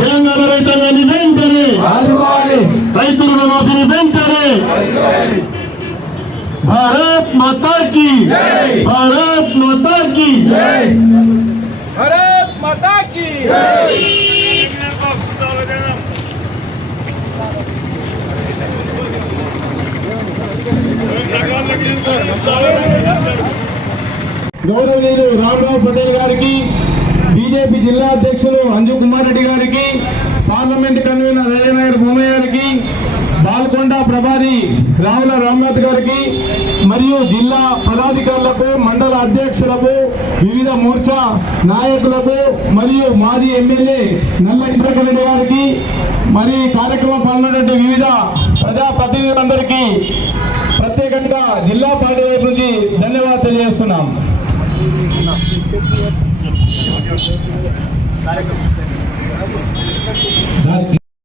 తెలంగాణ రైతాంగాన్ని వెంటనే రైతు రుణమాఫీని వెంటనే భారత్ మాతా కి భారత్ మాతా కి భారత్ మాతా కి గౌరవనీయులు రామరావు పటేల్ గారికి బీజేపీ జిల్లా అధ్యక్షులు అంజు కుమార్ రెడ్డి గారికి పార్లమెంట్ కన్వీనర్ అజయనాయుడు భూమయ్య గారికి బాల్కొండ ప్రభారి రావుల రామ్నాథ్ గారికి మరియు జిల్లా పదాధికారులకు మండల అధ్యక్షులకు వివిధ మోర్చా నాయకులకు మరియు మాజీ ఎమ్మెల్యే నల్ల ఇంద్రకరెడ్డి గారికి మరి కార్యక్రమం పాల్గొన్నటువంటి వివిధ ప్రజా ప్రతినిధులందరికీ ప్రత్యేకంగా జిల్లా పార్టీ వైపు నుంచి ధన్యవాదాలు తెలియజేస్తున్నాం.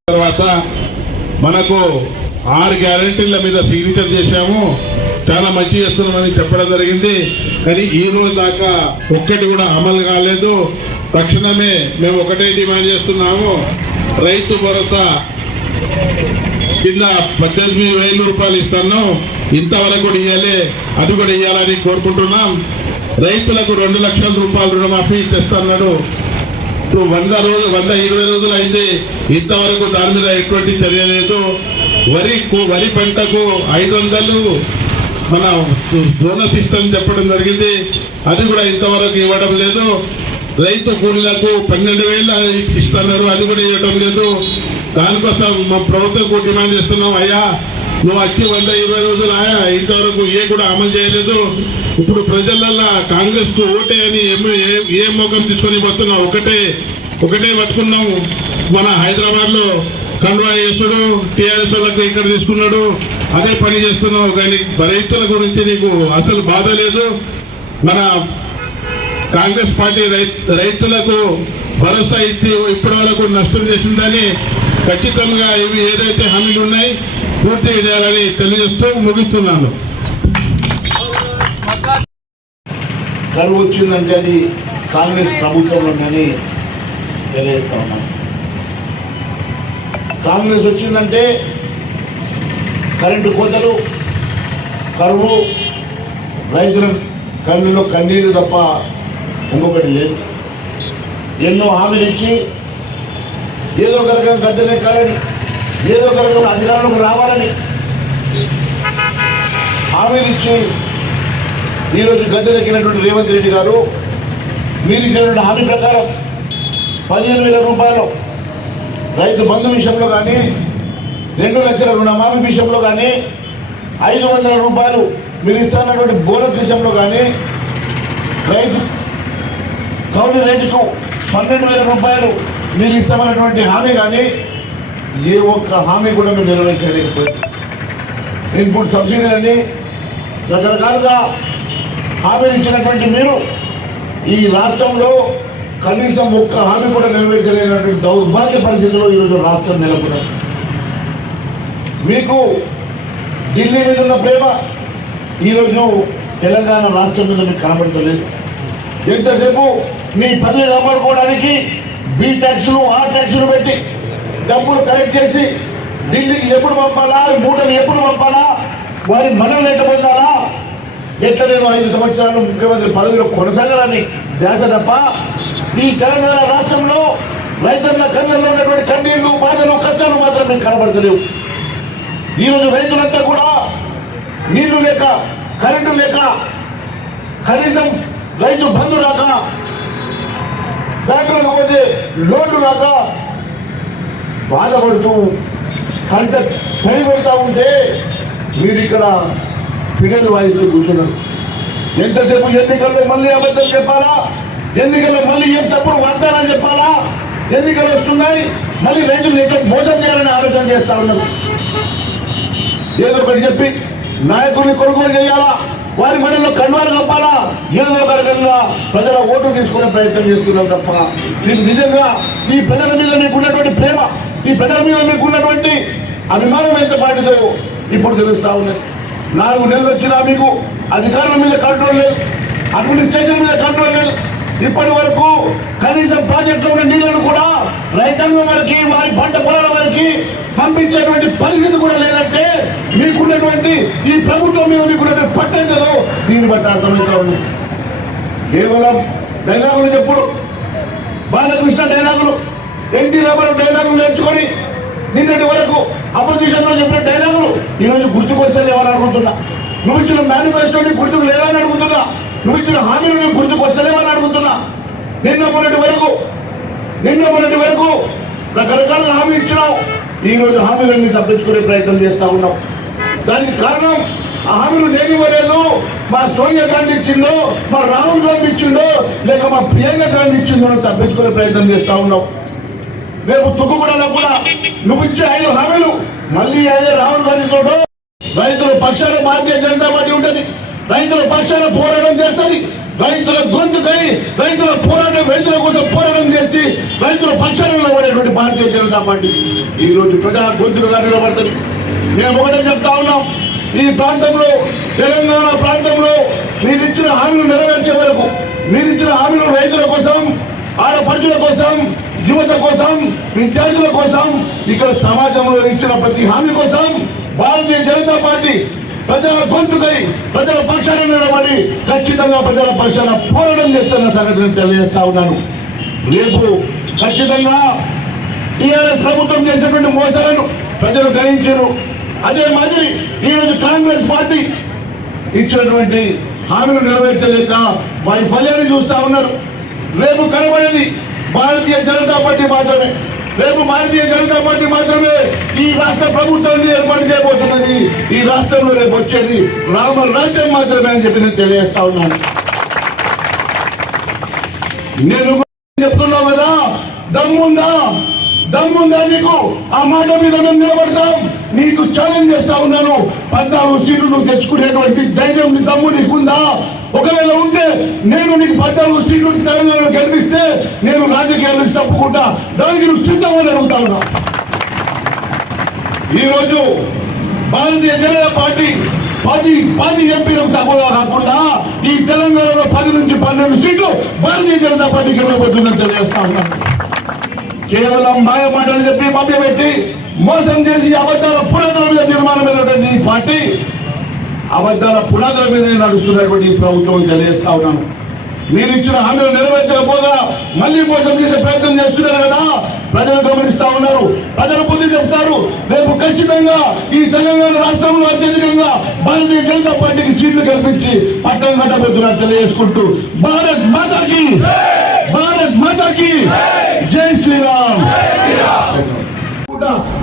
తర్వాత మనకు ఆరు గ్యారంటీల మీద సిగ్నేచర్ చేశాము. చాలా మంచి చేస్తున్నామని చెప్పడం జరిగింది. కానీ ఈ రోజు దాకా ఒక్కటి కూడా అమలు కాలేదు. తక్షణమే మేము ఒకటే డిమాండ్ చేస్తున్నాము. రైతు భరోసా కింద పద్దెనిమిది వేల రూపాయలు ఇస్తున్నాం. ఇంతవరకు కూడా ఇవ్వాలి అది కూడా ఇవ్వాలని కోరుకుంటున్నాం. రైతులకు రెండు లక్షల రూపాయలు రుణమాఫీ తెస్తున్నాడు వంద రోజు వంద ఇరవై రోజులు అయింది. ఇంతవరకు దాని మీద ఎటువంటి చర్య లేదు. వరి వరి పంటకు ఐదు వందలు మన బోనస్ ఇస్తామని చెప్పడం జరిగింది. అది కూడా ఇంతవరకు ఇవ్వడం లేదు. రైతు కూలీలకు పన్నెండు వేలు ఇస్తున్నారు అది కూడా ఇవ్వడం లేదు. దానికోసం మా ప్రభుత్వం డిమాండ్ చేస్తున్నాం. అయ్యా నువ్వు వచ్చి వంద ఇరవై రోజులు ఆయా ఇంతవరకు ఏ కూడా అమలు చేయలేదు. ఇప్పుడు ప్రజలల్లా కాంగ్రెస్కు ఓటే అని ఏ- మోకం తీసుకొని పోతున్నావు? ఒకటే ఒకటే పట్టుకున్నాము మన హైదరాబాద్లో కండువా చేస్తాడు టీఆర్ఎస్ వాళ్ళకి ఇక్కడ తీసుకున్నాడు. అదే పని చేస్తున్నావు. కానీ రైతుల గురించి నీకు అసలు బాధ లేదు. మన కాంగ్రెస్ పార్టీ రైతులకు భరోసా ఇచ్చి ఇప్పటి వరకు నష్టం చేసిందని ఖచ్చితంగా ఇవి ఏదైతే హామీలు ఉన్నాయి పూర్తి చేయాలని తెలియజేస్తూ ముగిస్తున్నాను. కరువు వచ్చిందంటే అది కాంగ్రెస్ ప్రభుత్వంలోనే తెలియజేస్తా ఉన్నాను కాంగ్రెస్ వచ్చిందంటే కరెంటు కోతలు కరువు రైతుల కన్నులో కన్నీరు తప్ప ఇంకొకటి లేదు. ఎన్నో హామీలు ఇచ్చి ఏదో ఒక రకంగా కరెంట్ ఏదో ఒక రకంగా అధికారంలోకి రావాలని హామీలు ఇచ్చి ఈరోజు గద్దెదక్కినటువంటి రేవంత్ రెడ్డి గారు మీరు ఇచ్చినటువంటి హామీ ప్రకారం పదిహేను వేల రూపాయలు రైతు బంధు విషయంలో కానీ రెండు లక్షల రుణమాఫీ విషయంలో కానీ ఐదు వందల రూపాయలు మీరు ఇస్తున్నటువంటి బోనస్ విషయంలో కానీ రైతు కౌలు రైతుకు పన్నెండు వేల రూపాయలు మీరు ఇస్తామన్నటువంటి హామీ కానీ ఏ ఒక్క హామీ కూడా మేము నెరవేర్చలేకపోయాం. ఇన్పుట్ సబ్సిడీలని రకరకాలుగా హామీలు ఇచ్చినటువంటి మీరు ఈ రాష్ట్రంలో కనీసం ఒక్క హామీ కూడా నెరవేర్చలేనటువంటి దౌర్భాగ్య పరిస్థితిలో ఈరోజు రాష్ట్రం నెలకొన్నది. మీకు ఢిల్లీ మీద ఉన్న ప్రేమ ఈరోజు తెలంగాణ రాష్ట్రం మీద మీకు కనబడతలేదు. ఎంతసేపు మీ పదవి కాపాడుకోవడానికి బీ ట్యాక్స్లు ఆ ట్యాక్స్లు పెట్టి డబ్బులు కలెక్ట్ చేసి ఢిల్లీకి ఎప్పుడు పంపాలా? మూటలు ఎప్పుడు పంపాలా? వారి మనం పొందాలా? ఎట్లా నేను ఐదు సంవత్సరాలు ముఖ్యమంత్రి పదవిలో కొనసాగాలని ధ్యాస తప్ప ఈ తెలంగాణ రాష్ట్రంలో రైతన్న కన్నెల్లో ఉన్నటువంటి కన్నీళ్ళు బాధలు కష్టాలు మాత్రం మీకు కనబడతలేవు. ఈరోజు రైతులంతా కూడా నీళ్ళు లేక కరెంటు లేక కనీసం రైతు బంధు రాక బ్యాంకులకు పోతే లోన్లు రాక బాధపడుతూ కంట చని ఉంటే మీరు ఇక్కడ ఫిగర్ వాయిస్తూ కూర్చున్నారు. ఎంతసేపు ఎన్నికల్లో మళ్ళీ అబద్ధం చెప్పాలా? ఎన్నికల్లో మళ్ళీ ఏం తప్పుడు వాగ్దానాలు చెప్పాలా? ఎన్నికలు వస్తున్నాయి మళ్ళీ రైతులు ఎక్కడ మోసం చేయాలని ఆలోచన చేస్తా ఉన్నారు. ఏదో ఒకటి చెప్పి నాయకుడిని కొనుగోలు చేయాలా? వారి మడిలో కన్వాలు కప్పాలా? ఏదో ఒక రకంగా ప్రజల ఓటు తీసుకునే ప్రయత్నం చేస్తున్నాం తప్ప మీకు నిజంగా ఈ ప్రజల మీద మీకు ఉన్నటువంటి ప్రేమ ఈ ప్రజల మీద మీకు ఉన్నటువంటి అభిమానం ఎంత పాటిదో ఇప్పుడు తెలుస్తా ఉన్నది నాలుగు నెలలు వచ్చినా మీకు అధికారుల మీద కంట్రోల్ లేదు అడ్మినిస్ట్రేషన్ మీద కంట్రోల్ లేదు. ఇప్పటి వరకు కనీసం ప్రాజెక్టులో ఉన్న నీళ్ళను కూడా రైతాంగం వారికి వారి పంట పొలాల వారికి పంపించేటువంటి పరిస్థితి కూడా లేదంటే మీకున్నటువంటి ఈ ప్రభుత్వం మీద మీకున్నటువంటి పట్టణలో దీన్ని బట్టి అర్థమవుతా ఉంది. కేవలం డైలాగులు చెప్పుడు. బాలకృష్ణ డైలాగులు. ఎన్టీ రామారావు డైలాగులు నేర్చుకొని నిన్నటి వరకు అపోజిషన్లో చెప్పిన డైలాగులు ఈరోజు గుర్తుకొస్తే లేవని అడుగుతున్నా. నువ్వు ఇచ్చిన మేనిఫెస్టోని గుర్తుకు లేవని అడుగుతున్నా. నువ్వు ఇచ్చిన హామీలు గుర్తుకొస్తలేవని అడుగుతున్నా. నిన్న మొన్నటి వరకు నిన్న మొన్నటి వరకు రకరకాల హామీ ఇచ్చినావు. ఈ రోజు హామీలన్నీ తప్పించుకునే ప్రయత్నం చేస్తా ఉన్నావు. దానికి కారణం ఆ హామీలు నేను ఇవ్వలేదు. మా సోనియా గాంధీ ఇచ్చిందో మా రాహుల్ గాంధీ ఇచ్చిందో లేక మా ప్రియాంక గాంధీ ఇచ్చిందో అని తప్పించుకునే ప్రయత్నం చేస్తా ఉన్నావు. రేపు తుక్కుగూడలో కూడా నువ్వు ఇచ్చే ఐదు హామీలు మళ్ళీ అదే రాహుల్ గాంధీ తోడు రైతుల పక్షాన భారతీయ జనతా పార్టీ ఉంటది. రైతుల పక్షాన పోరాటం చేస్తుంది. రైతుల గొంతుకై రైతుల పోరాటం రైతుల కోసం పోరాటం చేసి రైతుల పక్షాన నిలబడేటువంటి భారతీయ జనతా పార్టీ. ఈ రోజు ప్రజా గొంతుగా నిలబడుతుంది. మేము ఒకటే చెప్తా ఉన్నాం. ఈ ప్రాంతంలో తెలంగాణ ప్రాంతంలో మీరు ఇచ్చిన హామీలు నెరవేర్చే వరకు మీరు ఇచ్చిన హామీలు రైతుల కోసం ఆడపడుచుల కోసం యువత కోసం విద్యార్థుల కోసం ఇక్కడ సమాజంలో ఇచ్చిన ప్రతి హామీ కోసం భారతీయ జనతా పార్టీ ప్రజల గొంతుకై ప్రజల పక్షాన నిలబడి ఖచ్చితంగా ప్రజల పక్షాన పోరాటం చేస్తున్న సంగతిని తెలియజేస్తా ఉన్నాను. రేపు ఖచ్చితంగా టీఆర్ఎస్ ప్రభుత్వం చేసినటువంటి మోసాలను ప్రజలు గ్రహించారు. అదే మాదిరి ఈరోజు కాంగ్రెస్ పార్టీ ఇచ్చినటువంటి హామీలు నెరవేర్చలేక వారి ఫలితాన్ని చూస్తా ఉన్నారు. రేపు కనబడేది భారతీయ జనతా పార్టీ మాత్రమే. రేపు భారతీయ జనతా పార్టీ మాత్రమే ఈ రాష్ట్ర ప్రభుత్వాన్ని ఏర్పాటు చేయబోతున్నది. ఈ రాష్ట్రంలో రేపు వచ్చేది రామ రాజ్యం మాత్రమే అని చెప్పి నేను తెలియజేస్తా ఉన్నాను. నేను చెప్తున్నావు కదా దమ్ముందా? దమ్ముందా నీకు? ఆ మాట మీద మేము నిలబడతాం. నీకు ఛాలెంజ్ చేస్తా ఉన్నాను. పద్నాలుగు సీట్లు నువ్వు తెచ్చుకునేటువంటి ధైర్యం నీ దమ్ము నీకుందా? ఒకవేళ ఉంటే నేను నీకు పద్నాలుగు సీట్లు తెలంగాణలో కనిపిస్తే నేను రాజకీయాల నుంచి తప్పుకుంటా. దానికి నువ్వు సిద్ధమని అడుగుతా ఉన్నా. ఈ భారతీయ జనతా పార్టీ పది పది ఎంపీలకు తక్కువ కాకుండా ఈ తెలంగాణలో పది నుంచి పన్నెండు సీట్లు భారతీయ జనతా పార్టీకి ఇవ్వబోతుందని తెలియజేస్తా ఉన్నాను కేవలం మాయ మాటలు చెప్పి మభ్యపెట్టి మోసం చేసి అబద్ధాల పునాదుల మీద నిర్మాణమైనటువంటి ఈ పార్టీ అబద్ధాల పునాదుల మీద నడుస్తున్నటువంటి ఈ ప్రభుత్వం తెలియజేస్తా ఉన్నాను. మీరు ఇచ్చిన హామీలు నెరవేర్చకపోగా మళ్ళీ మోసం చేసే ప్రయత్నం చేస్తున్నారు కదా? ప్రజలు గమనిస్తా ఉన్నారు. ప్రజలు బుద్ధి చెప్తారు. రేపు ఖచ్చితంగా ఈ తెలంగాణ రాష్ట్రంలో అత్యధికంగా భారతీయ జనతా పార్టీకి సీట్లు కల్పించి పట్టం కట్టబోతున్నారు తెలియజేసుకుంటూ భారత్ మాతాకి! భారత్ మాతాకి! జై శ్రీరామ్!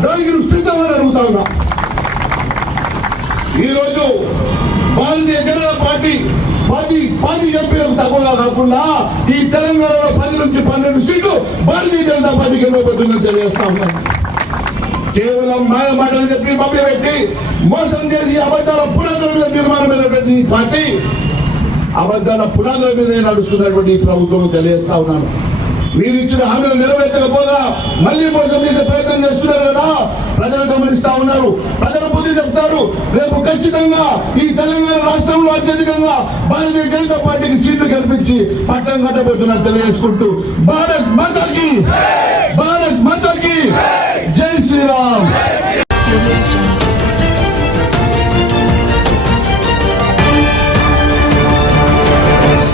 దానికి నువ్వు సిద్ధమని అడుగుతా ఉన్నా. ఈరోజు భారతీయ జనతా పార్టీ పది పది ఎంపీలకు తక్కువగా కాకుండా ఈ తెలంగాణలో పది నుంచి పన్నెండు సీట్లు భారతీయ జనతా పార్టీకి ఇవ్వబోతుందని తెలియజేస్తా ఉన్నాను. కేవలం మాయ మాటలు చెప్పి మభ్యపెట్టి మోసం చేసి అబద్ధాల పునాదుల మీద నిర్మాణమైనటువంటి ఈ పార్టీ అబద్ధాల పునాదుల మీద నడుస్తున్నటువంటి ఈ ప్రభుత్వం తెలియజేస్తా ఉన్నాను. మీరు ఇచ్చిన హామీలు నెరవేర్చకపోగా మళ్ళీ మోసం చేసే ప్రయత్నం చేస్తున్నారు కదా? ప్రజలు గమనిస్తా ఉన్నారు. ప్రజలు బుద్ధి చెప్తారు. రేపు ఖచ్చితంగా ఈ తెలంగాణ రాష్ట్రంలో అత్యధికంగా భారతీయ జనతా పార్టీకి సీట్లు కల్పించి పట్టం కట్టబోతున్నారు తెలియజేసుకుంటూ. భారత్ మాతాకి! భారత్ మాతాకి! జై శ్రీరామ్!